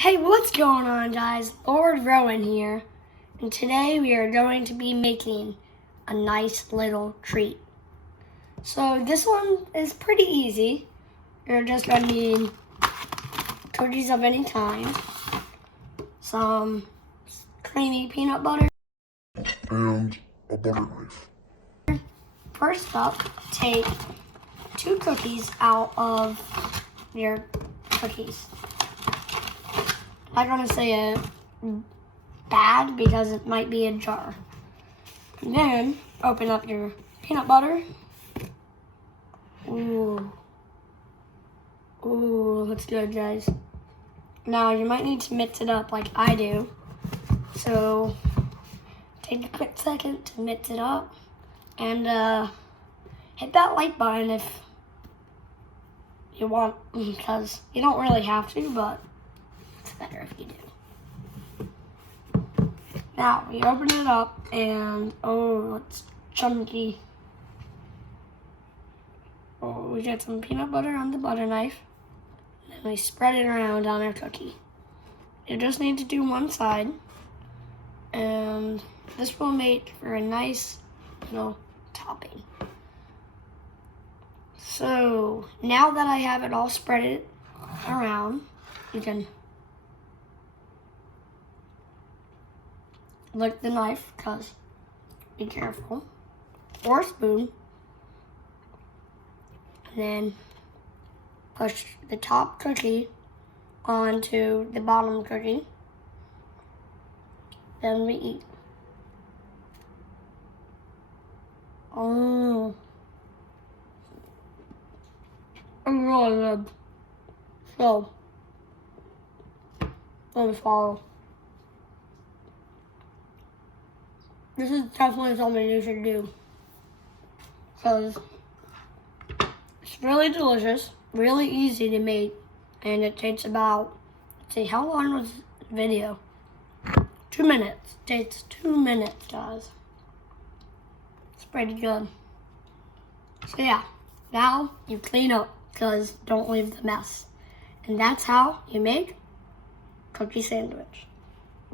Hey, what's going on, guys? Lord Rowan here, and today we are going to be making a nice little treat. So this one is pretty easy. You're just going to need cookies of any kind, some creamy peanut butter, and a butter knife. First up, take 2 cookies out of your cookies. I'm not gonna say a bag because it might be a jar. And then open up your peanut butter. Ooh, looks good, guys. Now you might need to mix it up like I do. So take a quick second to mix it up and hit that like button if you want, because you don't really have to, but it's better if you do. Now, we open it up and, it's chunky. We get some peanut butter on the butter knife. And then we spread it around on our cookie. You just need to do one side. And this will make for a nice little topping. So, now that I have it all spread it around, you can lick the knife, because be careful, or a spoon, and then push the top cookie onto the bottom cookie, then we eat. It's really good. So, let me follow. This is definitely something you should do, because it's really delicious, really easy to make, and it takes about, let's see, how long was the video? 2 minutes. It takes 2 minutes, guys. It's pretty good. So yeah, now you clean up, because don't leave the mess. And that's how you make cookie sandwich.